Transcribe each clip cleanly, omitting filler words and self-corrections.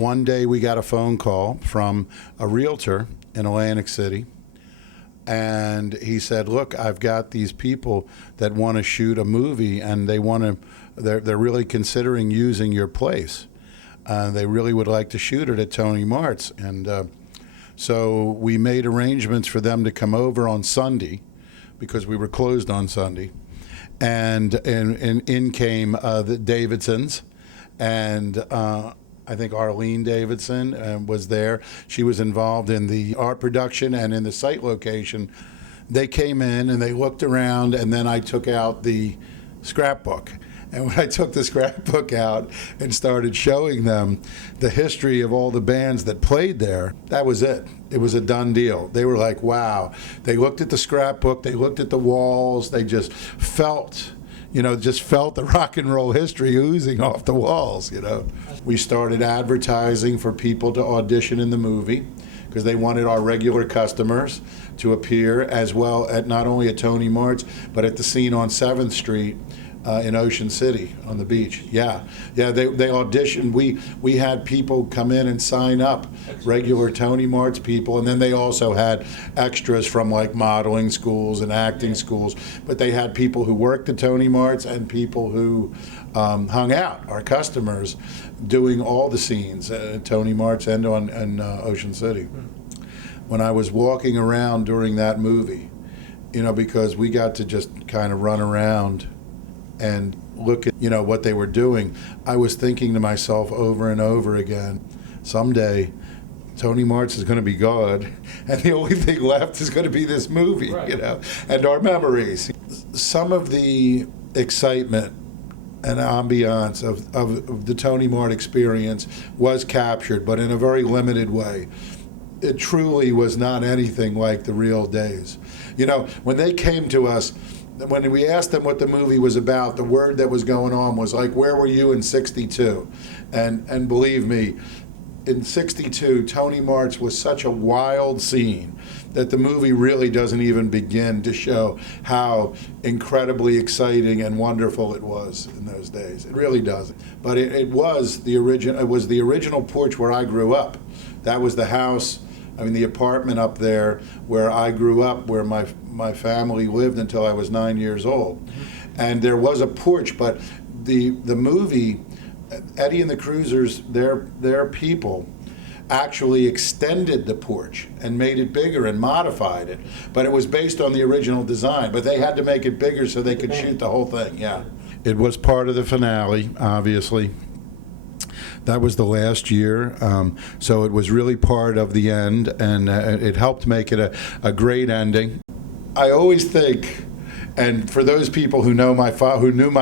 One day we got a phone call from a realtor in Atlantic City, and he said, "Look, I've got these people that want to shoot a movie, and they're really considering using your place. They really would like to shoot it at Tony Mart's." And so we made arrangements for them to come over on Sunday, because we were closed on Sunday. And in came the Davidsons, and I think Arlene Davidson was there. She was involved in the art production and in the site location. They came in and they looked around, and then I took out the scrapbook. And when I took the scrapbook out and started showing them the history of all the bands that played there, that was it. It was a done deal. They were like, wow. They looked at the scrapbook, they looked at the walls, they just felt the rock and roll history oozing off the walls, We started advertising for people to audition in the movie, because they wanted our regular customers to appear, as well at not only at Tony Mart's, but at the scene on 7th Street in Ocean City on the beach. Yeah, they auditioned. We had people come in and sign up, regular Tony Mart's people, and then they also had extras from like modeling schools and acting schools. But they had people who worked at Tony Mart's and people who hung out, our customers, doing all the scenes at Tony Mart's and on Ocean City. When I was walking around during that movie, because we got to just kind of run around and look at what they were doing, I was thinking to myself over and over again, someday Tony Mart's is going to be gone, and the only thing left is going to be this movie, right. And our memories. Some of the excitement and ambiance of the Tony Mart experience was captured, but in a very limited way. It truly was not anything like the real days. When they came to us, when we asked them what the movie was about, the word that was going on was like, where were you in '62? And believe me, in '62, Tony Mart's was such a wild scene that the movie really doesn't even begin to show how incredibly exciting and wonderful it was in those days. It really doesn't. But it was the original porch where I grew up. That was the house, the apartment up there where I grew up, where my family lived until I was 9 years old. And there was a porch, but the movie, Eddie and the Cruisers, their people actually extended the porch and made it bigger and modified it. But it was based on the original design, but they had to make it bigger so they could shoot the whole thing, yeah. It was part of the finale, obviously. That was the last year, so it was really part of the end, and it helped make it a great ending. I always think, and for those people who knew my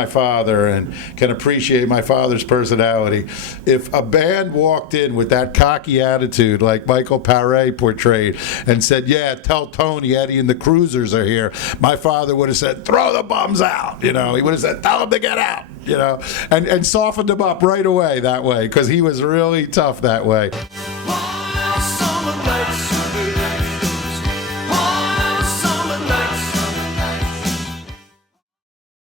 father and can appreciate my father's personality, if a band walked in with that cocky attitude like Michael Pare portrayed and said, "Yeah, tell Tony, Eddie and the Cruisers are here," my father would have said, "Throw the bums out." He would have said, "Tell them to get out." And softened him up right away that way, because he was really tough that way.